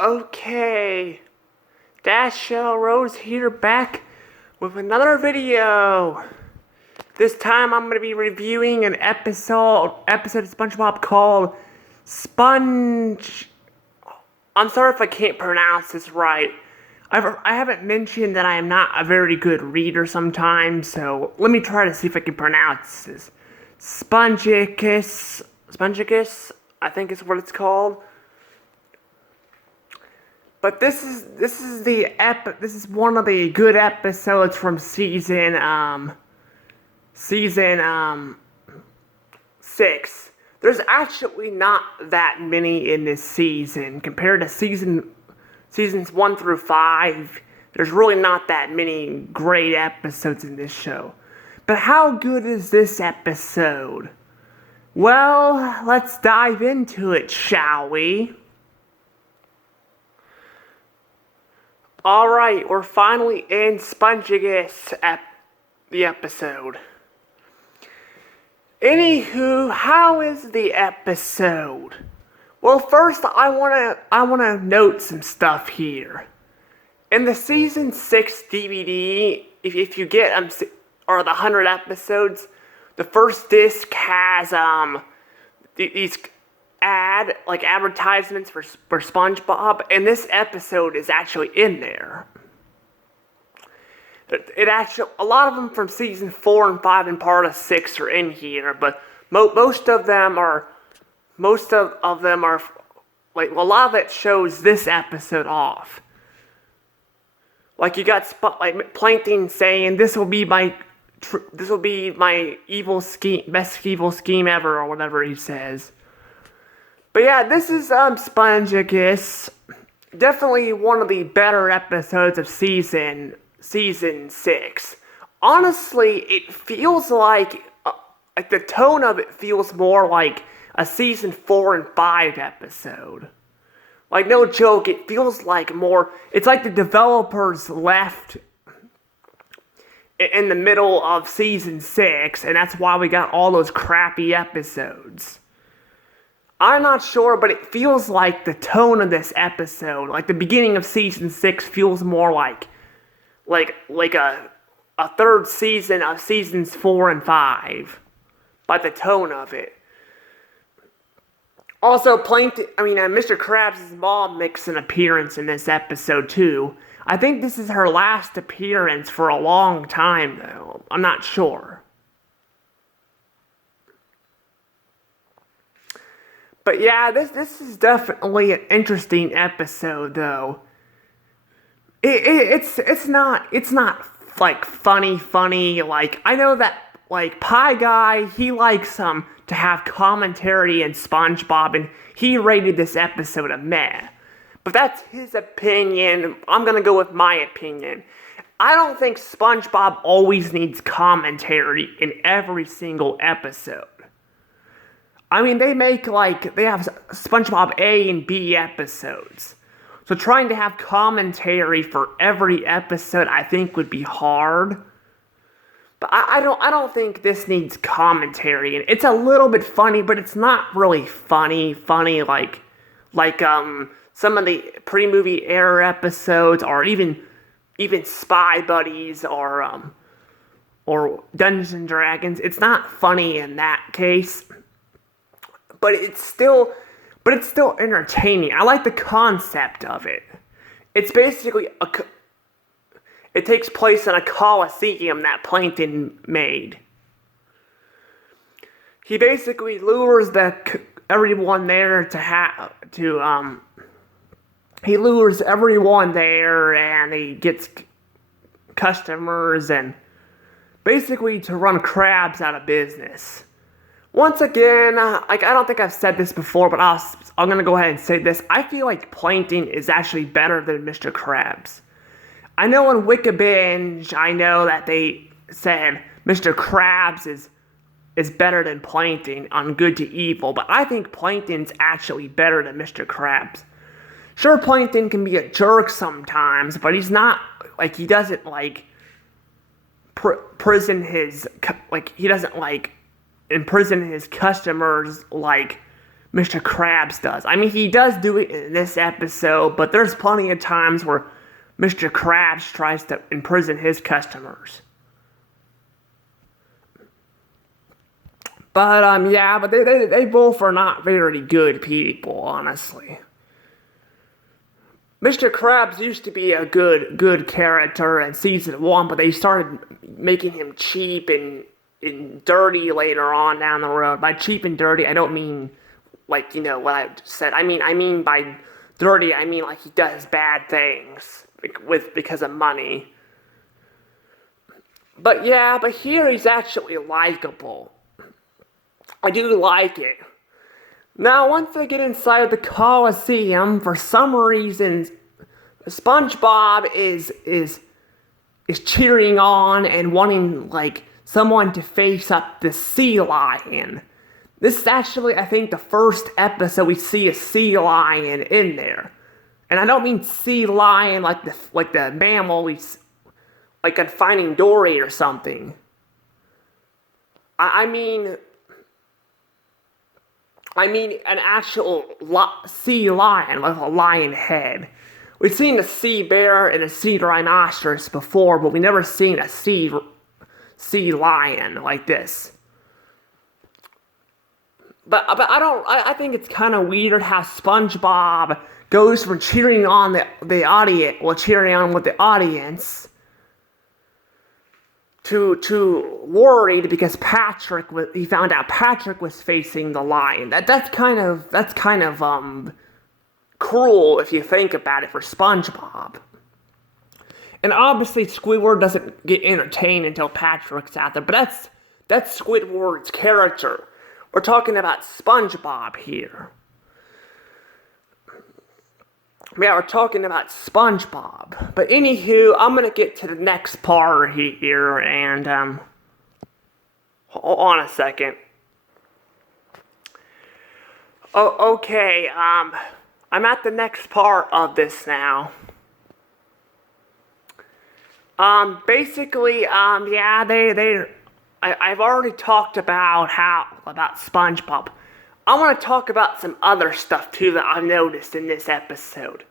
Okay, Dashiell Rose here back with another video. This time I'm going to be reviewing an episode of SpongeBob called Sponge... I'm sorry if I can't pronounce this right. I haven't mentioned that I am not a very good reader sometimes, so let me try to see if I can pronounce this. Spongicus, I think is what it's called. But this is one of the good episodes from season 6. There's actually not that many in this season compared to seasons 1 through 5. There's really not that many great episodes in this show. But how good is this episode? Well, let's dive into it, shall we? Alright, we're finally in spongicus the episode. Anywho, how is the episode? Well, first I wanna note some stuff here. In the season 6 DVD, if you get or the 100 episodes, the first disc has these advertisements for SpongeBob, and this episode is actually in there. A lot of them from season 4 and 5 and part of 6 are in here, but most of them are like, a lot of it shows this episode off. Like, you got Plankton saying, "This will be my evil scheme, best evil scheme ever," or whatever he says. But yeah, this is spongicus. Definitely one of the better episodes of season 6. Honestly, it feels like the tone of it feels more like a season 4 and 5 episode. Like, no joke, it feels like more. It's like the developers left in the middle of season 6, and that's why we got all those crappy episodes. I'm not sure, but it feels like the tone of this episode, like the beginning of season 6, feels more like a third season of seasons 4 and 5, by the tone of it. Also, Mr. Krabs' mom makes an appearance in this episode too. I think this is her last appearance for a long time, though. I'm not sure. But yeah, this is definitely an interesting episode, though. It's not like funny. Like, I know that Pie Guy, he likes to have commentary in SpongeBob, and he rated this episode a meh. But that's his opinion. I'm gonna go with my opinion. I don't think SpongeBob always needs commentary in every single episode. I mean, they have SpongeBob A and B episodes. So trying to have commentary for every episode, I think, would be hard. But I don't think this needs commentary. And it's a little bit funny, but it's not really funny like some of the pre-movie era episodes, or even Spy Buddies or Dungeons and Dragons. It's not funny in that case. But it's still entertaining. I like the concept of it. It's basically it takes place in a coliseum that Plankton made. He basically lures everyone there he lures everyone there, and he gets customers, and basically to run Krabs out of business. Once again, I don't think I've said this before, but I'm gonna go ahead and say this. I feel like Plankton is actually better than Mr. Krabs. I know on Wikibinge, I know that they said Mr. Krabs is better than Plankton on Good to Evil, but I think Plankton's actually better than Mr. Krabs. Sure, Plankton can be a jerk sometimes, but he's not, he doesn't, imprison his customers like Mr. Krabs does. I mean, he does do it in this episode, but there's plenty of times where Mr. Krabs tries to imprison his customers. But, yeah, but they both are not very good people, honestly. Mr. Krabs used to be a good character in season 1, but they started making him cheap and dirty later on down the road. By cheap and dirty, I don't mean, like, you know, what I said. I mean by dirty, I mean like he does bad things because of money. But yeah, but here he's actually likable. I do like it. Now, once they get inside the Coliseum, for some reason, SpongeBob is cheering on and wanting, like, someone to face up the sea lion. This is actually, I think, the first episode we see a sea lion in there. And I don't mean sea lion like the mammal, like in Finding Dory or something. I mean an actual sea lion with a lion head. We've seen a sea bear and a sea rhinoceros before, but we've never seen a sea lion like this. But I think it's kind of weird how SpongeBob goes from cheering on the audience, well, cheering on with the audience, to worried because he found out Patrick was facing the lion. That's kind of cruel if you think about it for SpongeBob. And obviously Squidward doesn't get entertained until Patrick's out there, but that's Squidward's character. We're talking about SpongeBob here. Yeah, we're talking about SpongeBob. But anywho, I'm gonna get to the next part here, and hold on a second. Oh, okay. I'm at the next part of this now. Basically, yeah, I've already talked about SpongeBob. I want to talk about some other stuff too that I've noticed in this episode.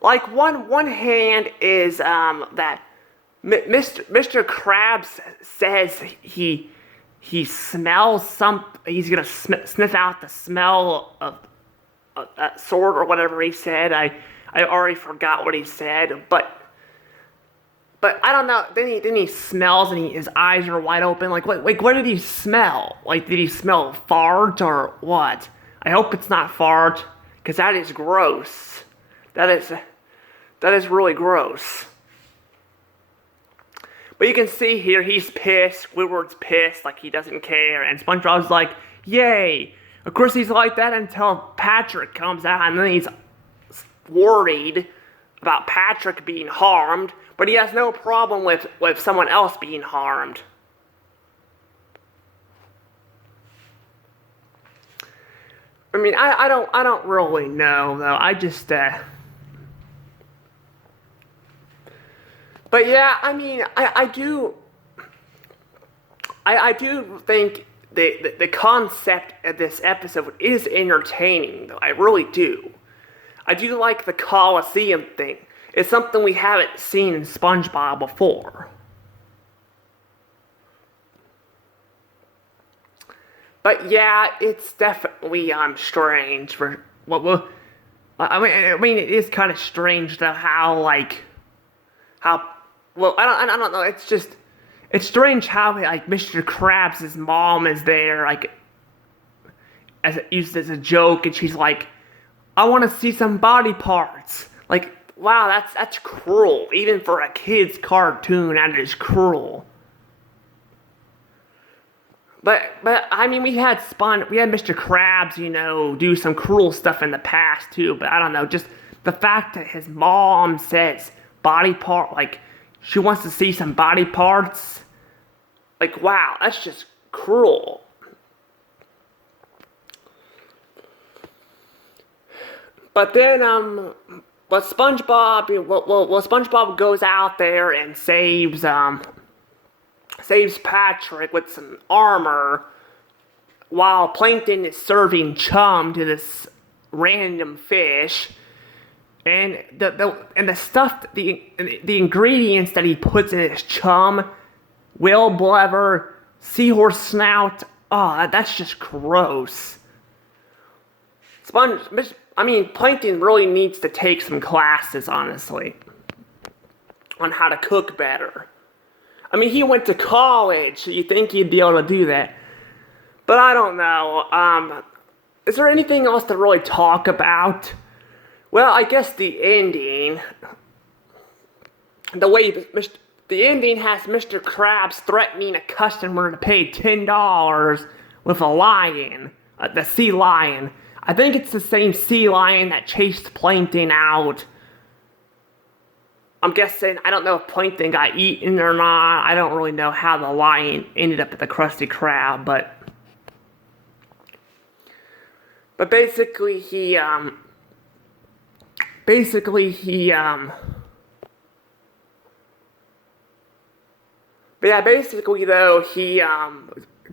Like one hand is that Mr. Krabs says he smells he's gonna sniff out the smell of that sword or whatever he said. I already forgot what he said, but I don't know. Then he smells and his eyes are wide open. Like what did he smell? Like, did he smell fart or what? I hope it's not fart, because that is gross. That is really gross. But you can see here he's pissed. Squidward's pissed, like he doesn't care, and SpongeBob's like, yay! Of course he's like that until Patrick comes out, and then he's worried about Patrick being harmed. But he has no problem with someone else being harmed. I mean, I don't really know though. I just But yeah, I mean, I do think the concept of this episode is entertaining though. I really do. I do like the Coliseum thing. It's something we haven't seen in SpongeBob before. But yeah, it's definitely strange for I mean it is kind of strange though how I don't know, it's strange how like Mr. Krabs' mom is there, like used as a joke, and she's like, I want to see some body parts. Like, wow, that's cruel. Even for a kid's cartoon, that is cruel. But I mean, we had Mr. Krabs, you know, do some cruel stuff in the past too. But I don't know, just the fact that his mom says body part, like she wants to see some body parts. Like, wow, that's just cruel. But then But SpongeBob goes out there and saves Patrick with some armor. while Plankton is serving chum to this random fish, and the stuff, the ingredients that he puts in his chum, whale blubber, seahorse snout, oh, that's just gross. Plankton really needs to take some classes, honestly, on how to cook better. He went to college, so you'd think he'd be able to do that. But I don't know. Is there anything else to really talk about? Well, I guess the ending. The ending has Mr. Krabs threatening a customer to pay $10 with a lion, the sea lion. I think it's the same sea lion that chased Plankton out. I'm guessing, I don't know if Plankton got eaten or not. I don't really know how the lion ended up at the Krusty Krab, but basically he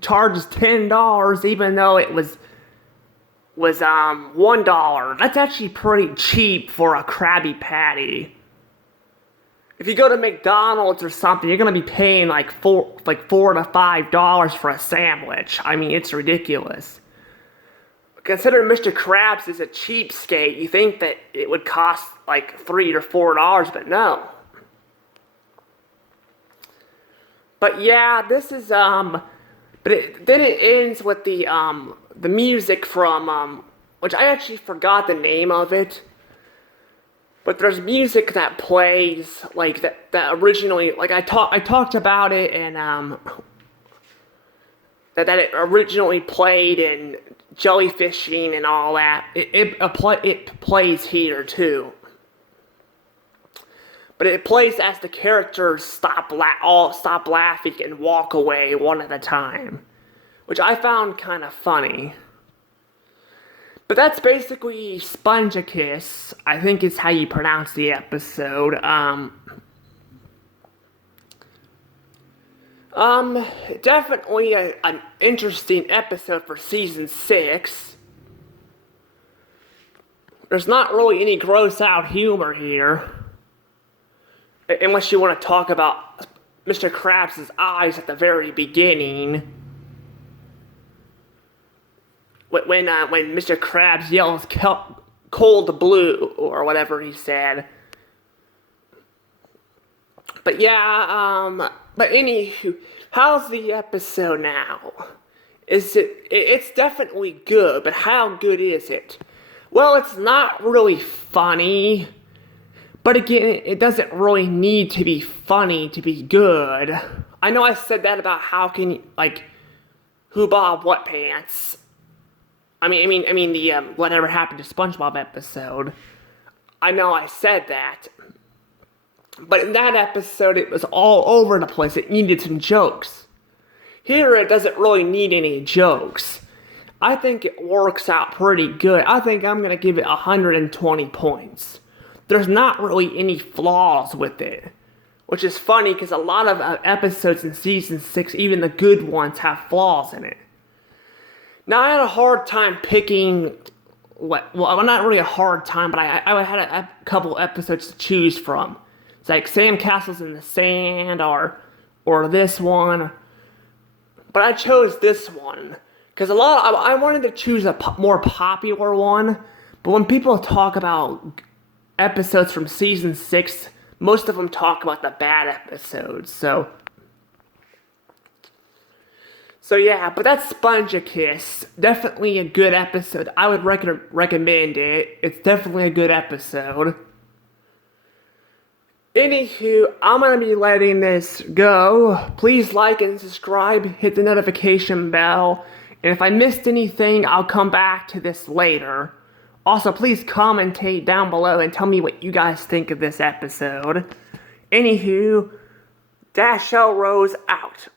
charges $10 even though it was $1. That's actually pretty cheap for a Krabby Patty. If you go to McDonald's or something, you're gonna be paying like $4 to $5 for a sandwich. It's ridiculous. Considering Mr. Krabs is a cheapskate, you think that it would cost like $3 or $4, but no. But yeah, this is then it ends with the music from which I actually forgot the name of it. But there's music that plays like that originally, like I talked about it, and that it originally played in Jellyfishing and all that. It plays here too. But it plays as the characters stop laughing and walk away one at a time, which I found kind of funny. But that's basically Spongicus, I think is how you pronounce the episode. Definitely an interesting episode for season 6. There's not really any gross out humor here. Unless you want to talk about Mr. Krabs' eyes at the very beginning. When Mr. Krabs yells cold blue, or whatever he said. But yeah, but anywho, how's the episode now? It's definitely good, but how good is it? Well, it's not really funny, but again, it doesn't really need to be funny to be good. I know I said that about how can you, like, Who Bob What Pants. I mean the Whatever Happened to SpongeBob episode. I know I said that. But in that episode, it was all over the place. It needed some jokes. Here, it doesn't really need any jokes. I think it works out pretty good. I think I'm going to give it 120 points. There's not really any flaws with it. Which is funny, because a lot of episodes in Season 6, even the good ones, have flaws in it. Now, I had a hard time picking... Well, not really a hard time, but I had a couple episodes to choose from. It's like Sandcastles in the Sand, or this one. But I chose this one. Because I wanted to choose a more popular one. But when people talk about episodes from Season 6, most of them talk about the bad episodes. So yeah, but that's Spongicus. Definitely a good episode. I would recommend it. It's definitely a good episode. Anywho, I'm going to be letting this go. Please like and subscribe. Hit the notification bell. And if I missed anything, I'll come back to this later. Also, please commentate down below and tell me what you guys think of this episode. Anywho, Dash L Rose out.